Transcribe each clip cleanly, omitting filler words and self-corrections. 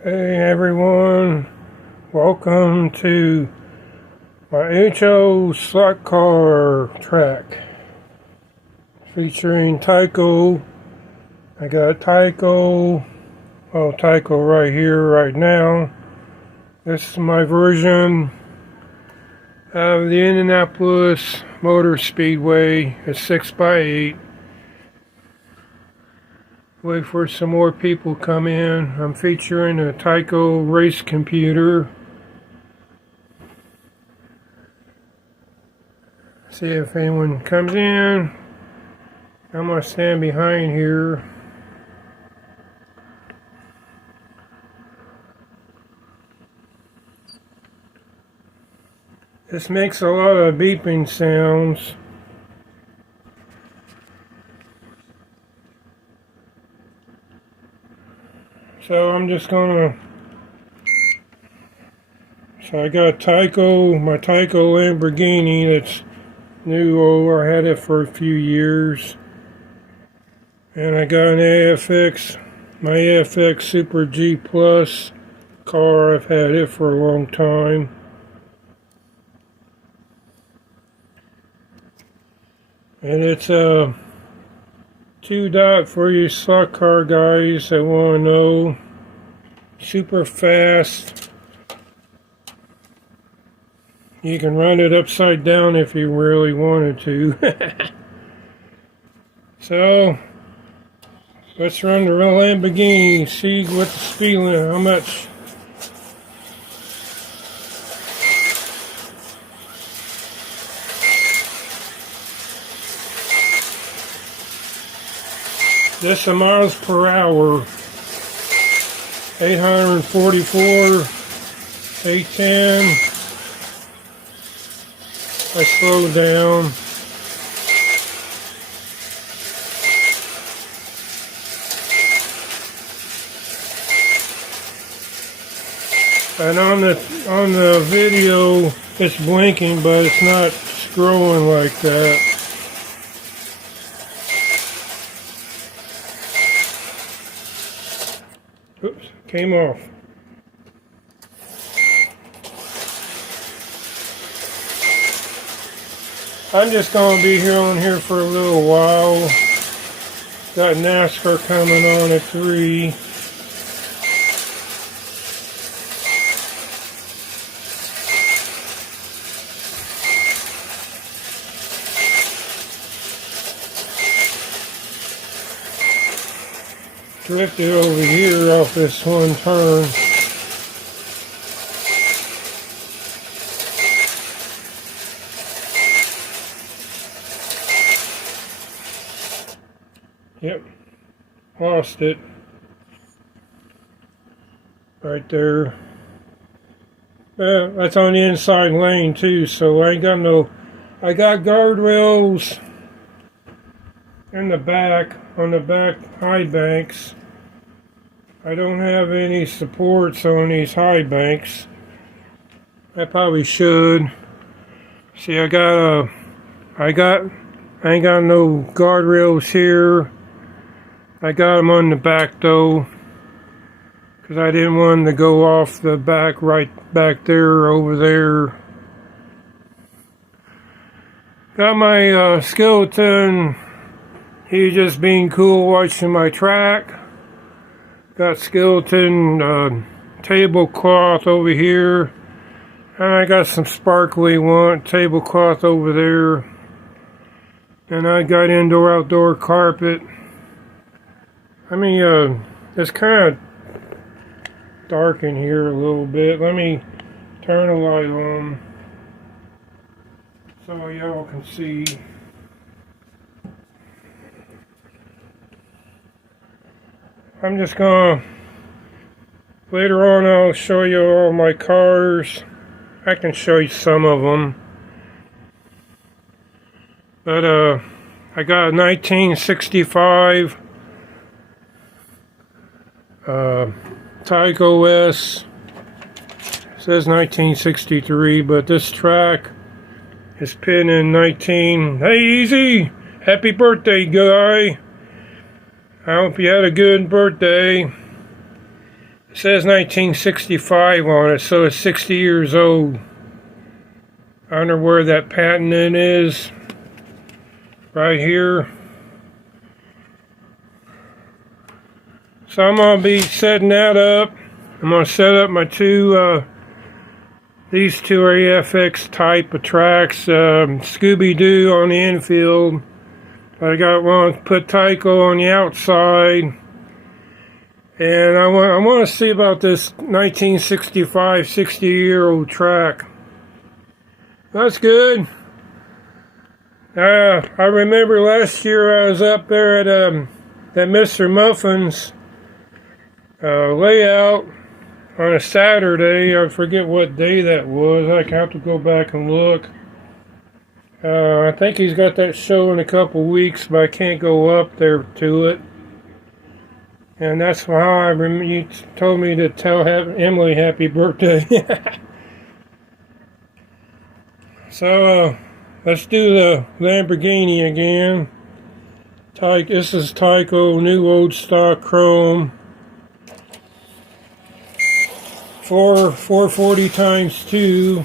Hey everyone, welcome to my HO Slotcar track featuring Tyco. I got Tyco right here, right now. This is my version of the Indianapolis Motor Speedway. It's 6x8. Wait for some more people to come in. I'm featuring a Tyco race computer. See if anyone comes in. I'm going to stand behind here. This makes a lot of beeping sounds. So I'm just gonna, I got Tyco, my Tyco Lamborghini that's new. I had it for a few years. And I got an AFX, my AFX Super G Plus car. I've had it for a long time. And it's a 2-dot for you slot car guys that want to know. Super fast. You can run it upside down if you really wanted to. So let's run the real Lamborghini, see what the speed limit, how much. This is miles per hour. 844, 810. I slow down. And on the video, it's blinking, but it's not scrolling like that. Oops, came off. I'm just going to be here for a little while. Got NASCAR coming on at 3. Drifted over here off this one turn. Yep, lost it. Right there. That's on the inside lane too, so I got guardrails in the back, on the back high banks. I don't have any supports on these high banks. I probably should. See, I ain't got no guardrails here. I got them on the back though, because I didn't want them to go off the back, right back there, over there. Got my skeleton. He's just being cool watching my track. Got skeleton tablecloth over here. And I got some sparkly tablecloth over there. And I got indoor-outdoor carpet. I mean, it's kind of dark in here a little bit. Let me turn the light on so y'all can see. I'm just gonna, later on I'll show you all my cars. I can show you some of them. But I got a 1965 Tyco S. It says 1963, but this track is pinned in 19. Hey, Easy! Happy birthday, guy! I hope you had a good birthday. It says 1965 on it, so it's 60 years old. I wonder where that patent is. Right here. So I'm going to be setting that up. I'm going to set up my these two AFX type of tracks. Scooby-Doo on the infield. I got one to put Tyco on the outside. And I want to see about this 1965, 60-year-old track. That's good. I remember last year I was up there at that Mr. Muffin's layout on a Saturday. I forget what day that was. I have to go back and look. I think he's got that show in a couple weeks, but I can't go up there to it. And that's how I remember you told me to tell Emily happy birthday. So let's do the Lamborghini again. This is Tyco, new old stock chrome. 440 times 2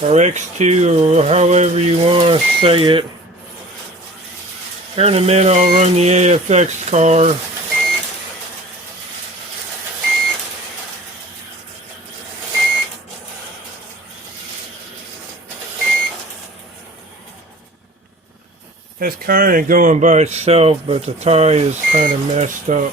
or X2 or however you want to say it. Here in a minute I'll run the AFX car. It's kind of going by itself, but the tie is kind of messed up.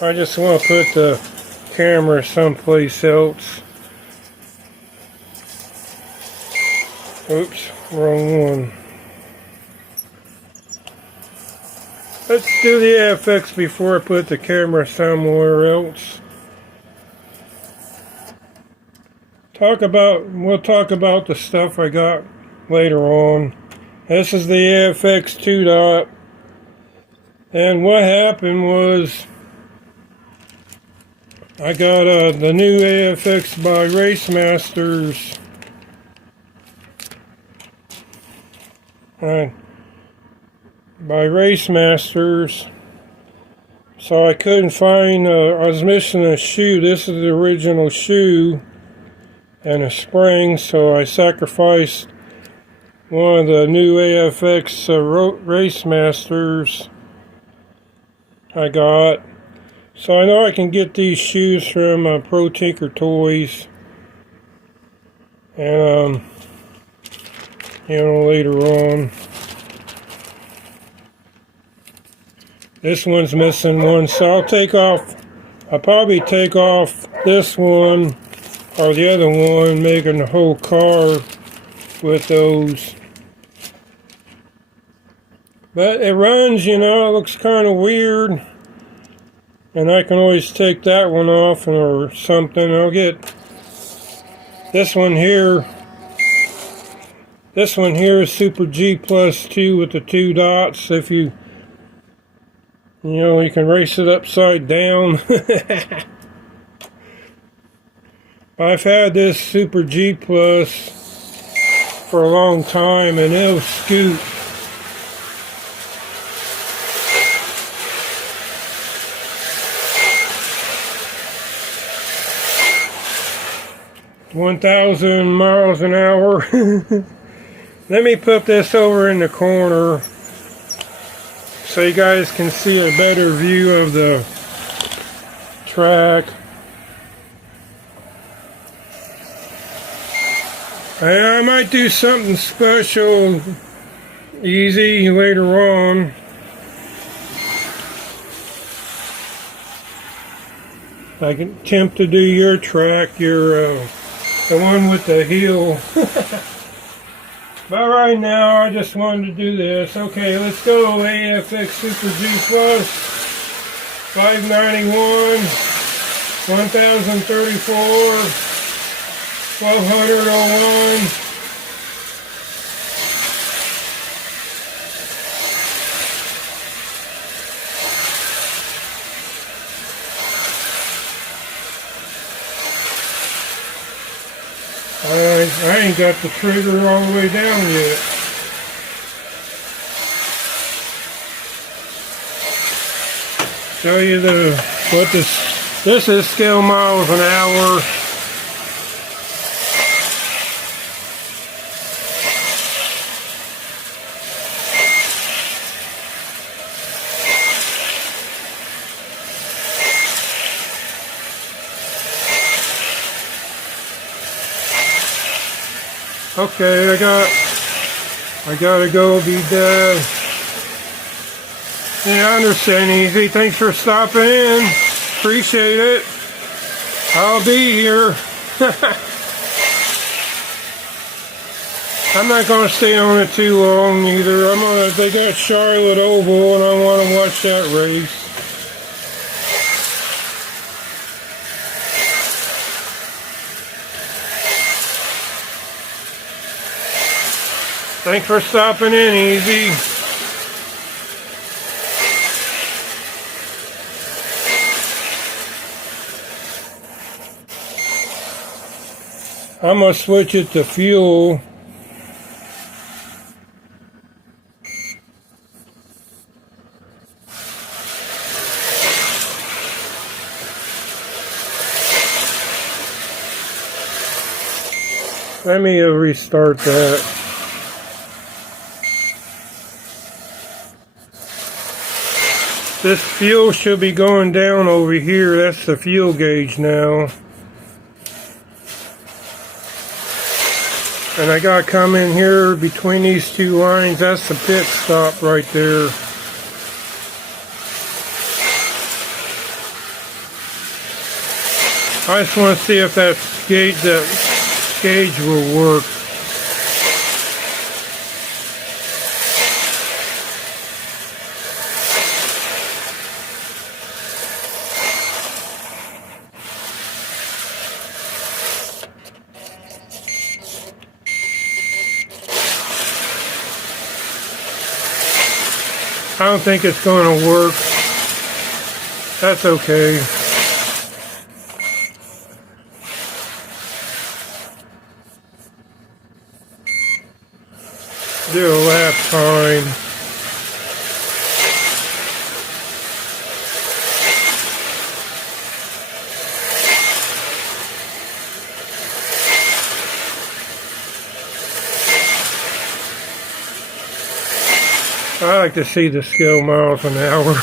I just want to put the camera someplace else. Oops, wrong one. Let's do the AFX before I put the camera somewhere else. We'll talk about the stuff I got later on. This is the AFX 2 dot. And what happened was I got the new AFX by Racemasters. By Racemasters. So I couldn't find, I was missing a shoe. This is the original shoe and a spring, so I sacrificed one of the new AFX Racemasters I got. So I know I can get these shoes from Pro Tinker Toys, and later on. This one's missing one, so I'll probably take off this one or the other one, making the whole car with those. But it runs, it looks kind of weird. And I can always take that one off or something. I'll get this one here. This one here is Super G Plus 2 with the 2 dots. If you can race it upside down. I've had this Super G Plus for a long time, and it'll scoot. (1,000 miles an hour). Let me put this over in the corner so you guys can see a better view of the track. I might do something special, easy later on. I can attempt to do your track, the one with the heel. But right now, I just wanted to do this. Okay, let's go. AFX Super G Plus, 591, 1034, 1201. I ain't got the trigger all the way down yet. show you what this is scale miles an hour. Okay, I gotta go be dead. Yeah, I understand, Easy. Thanks for stopping in. Appreciate it. I'll be here. I'm not gonna stay on it too long either. They got Charlotte Oval and I wanna watch that race. Thanks for stopping in, Easy. I'm gonna switch it to fuel. Let me restart that. This fuel should be going down over here. That's the fuel gauge now. And I gotta come in here between these two lines. That's the pit stop right there. I just want to see if that gauge will work. I don't think it's going to work. That's okay. Do a lap time. I like to see the scale miles an hour.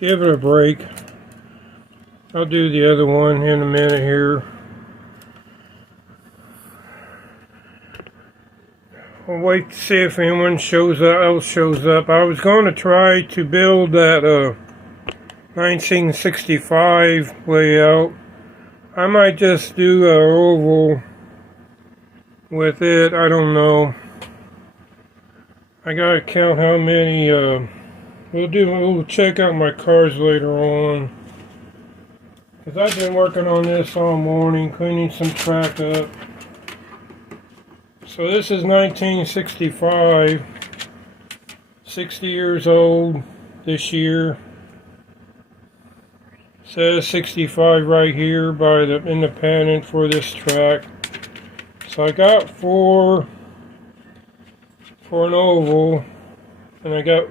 Give it a break. I'll do the other one in a minute here. I'll wait to see if anyone else shows up. I was going to try to build that 1965 layout. I might just do an oval with it. I don't know. I gotta count how many. We'll check out my cars later on. Because I've been working on this all morning, cleaning some track up. So this is 1965. 60 years old this year. Says 65 right here by the independent for this track. So I got four for an oval. And I got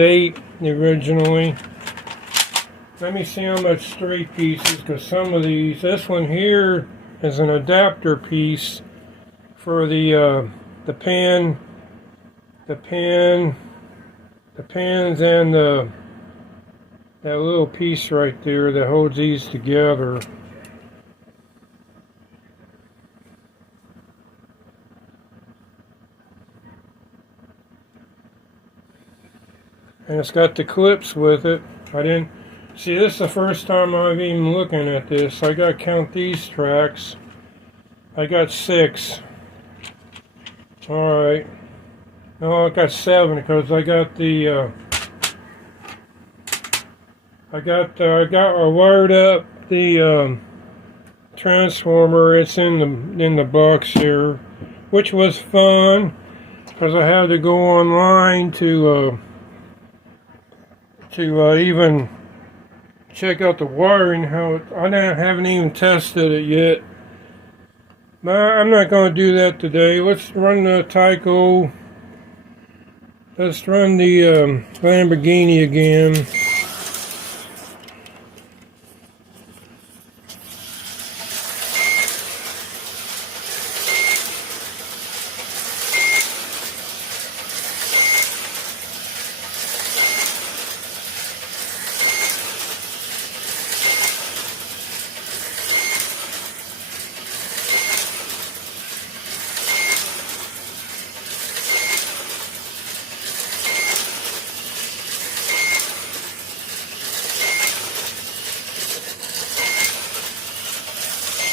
eight originally. Let me see how much straight pieces, because some of these, this one here is an adapter piece for the pans and the that little piece right there that holds these together. And it's got the clips with it. I didn't see, this is the first time I've even looking at this. I gotta count these tracks. I got 6. Alright. No, I got 7 because I got the I wired up the transformer. It's in the box here, which was fun because I had to go online to even check out the wiring. I haven't even tested it yet. But I'm not going to do that today. Let's run the Tyco. Let's run the Lamborghini again.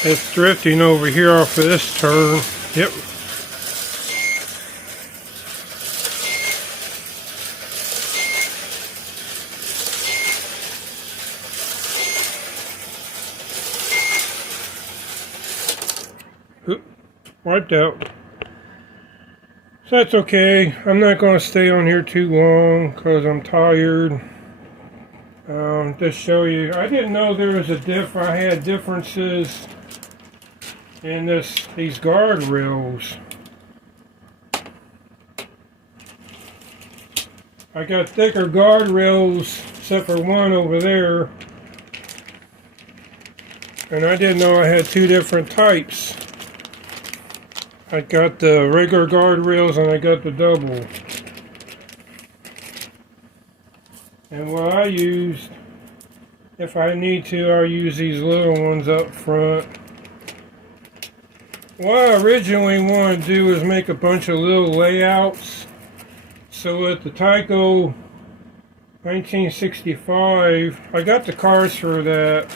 It's drifting over here off of this turn. Yep. Oop, wiped out. So that's okay. I'm not going to stay on here too long because I'm tired. Just show you. I didn't know there was I had differences in these guardrails. I got thicker guardrails except for one over there, and I didn't know I had 2 different types. I got the regular guardrails and I got the double. And what I used, if I need to, I'll use these little ones up front. What I originally wanted to do was make a bunch of little layouts. So with the Tyco 1965, I got the cars for that,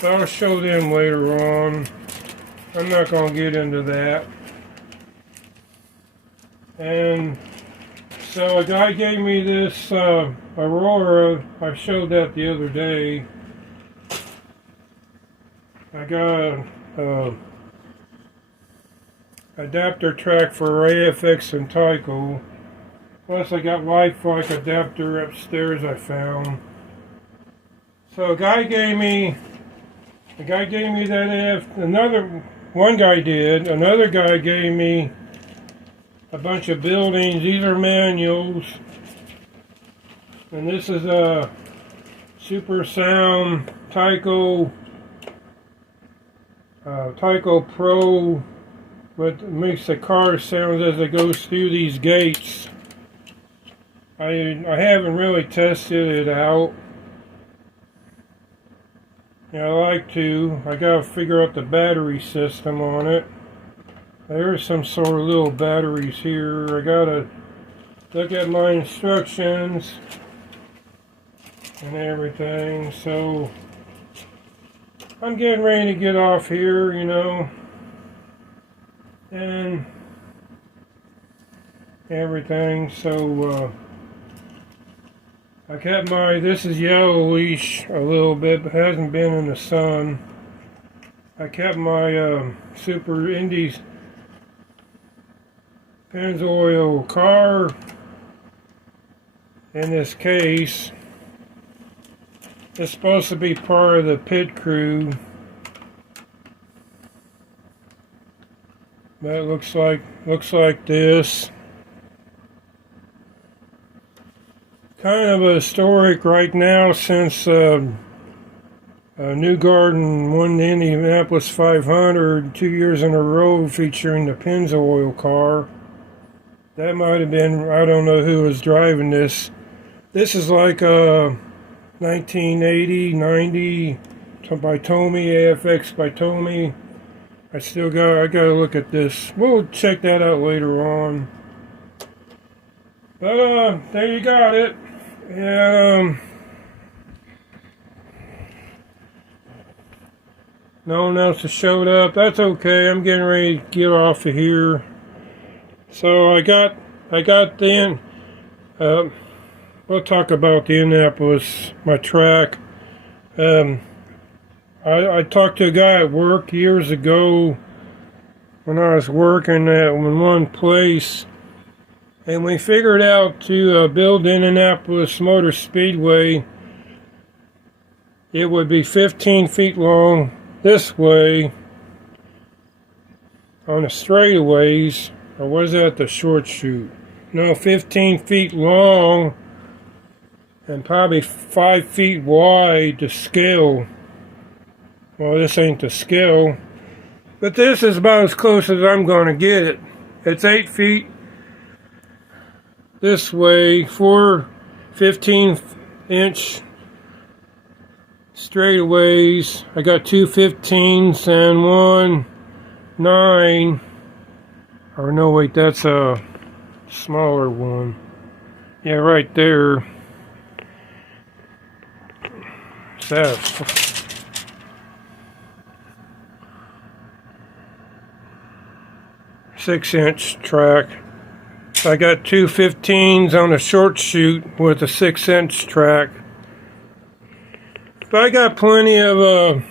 but I'll show them later on. I'm not going to get into that. And so a guy gave me this Aurora. I showed that the other day. I got a adapter track for AFX and Tyco. Plus I got Wi-Fi adapter upstairs I found. So a guy gave me that one guy did. Another guy gave me a bunch of buildings. These are manuals. And this is a super sound Tyco Pro, but it makes the car sound as it goes through these gates. I haven't really tested it out. Yeah, I like to. I gotta figure out the battery system on it. There's some sort of little batteries here. I gotta look at my instructions and everything. So I'm getting ready to get off here, you know, and everything. So I kept this is yellowish a little bit, but hasn't been in the sun. I kept my Super Indies Pennzoil car in this case. It's supposed to be part of the pit crew, but it looks like this. Kind of a historic right now since New Garden won the Indianapolis 500 2 years in a row featuring the Pennzoil car. That might have been, I don't know who was driving this. This is like 1980, 90, by Tommy, AFX by Tommy. I gotta look at this. We'll check that out later on. But there you got it. No one else has showed up. That's okay. I'm getting ready to get off of here. So I got the we'll talk about the Indianapolis, my track. I talked to a guy at work years ago when I was working in one place, and we figured out to build Indianapolis Motor Speedway. It would be 15 feet long this way on the straightaways, or was that the short chute? No, 15 feet long and probably 5 feet wide to scale. Well, this ain't the scale, but this is about as close as I'm going to get it. It's 8 feet this way, 4 15-inch straightaways. I got 2 15s and 1 9. Or no, wait, that's a smaller one. Yeah, right there. What's that? 6-inch track. I got 2 15s on a short chute with a 6-inch track. But I got plenty of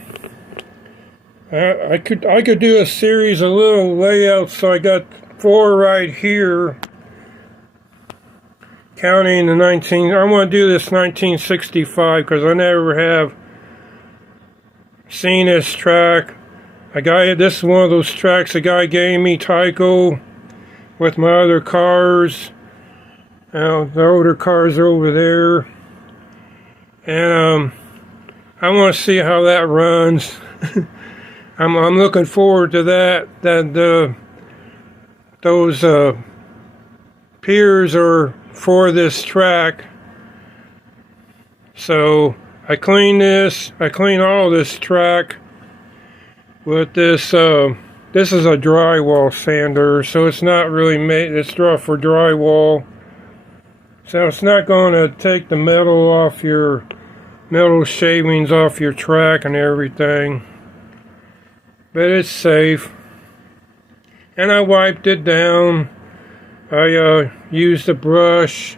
I could do a series of little layouts. So I got 4 right here, counting the 19. I want to do this 1965 because I never have seen this track. This is one of those tracks a guy gave me, Tyco, with my other cars. The older cars are over there, and I want to see how that runs. I'm looking forward to that. Those piers are for this track. So I clean all this track with this. This is a drywall sander, so it's not really made. It's for drywall, so it's not going to take the metal shavings off your track and everything. But it's safe. And I wiped it down. I used a brush.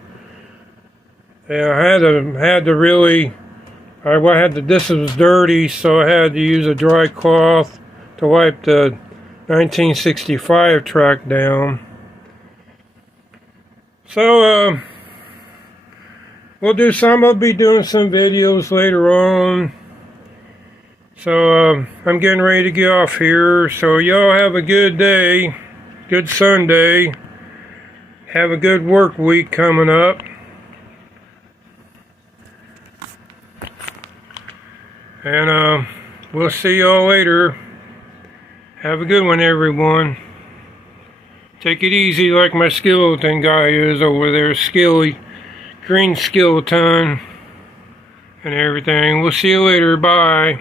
And this was dirty, so I had to use a dry cloth to wipe the 1965 track down. So I'll be doing some videos later on. So I'm getting ready to get off here. So y'all have a good day, good Sunday. Have a good work week coming up. And we'll see y'all later. Have a good one, everyone. Take it easy like my skeleton guy is over there. Green skeleton and everything. We'll see you later. Bye.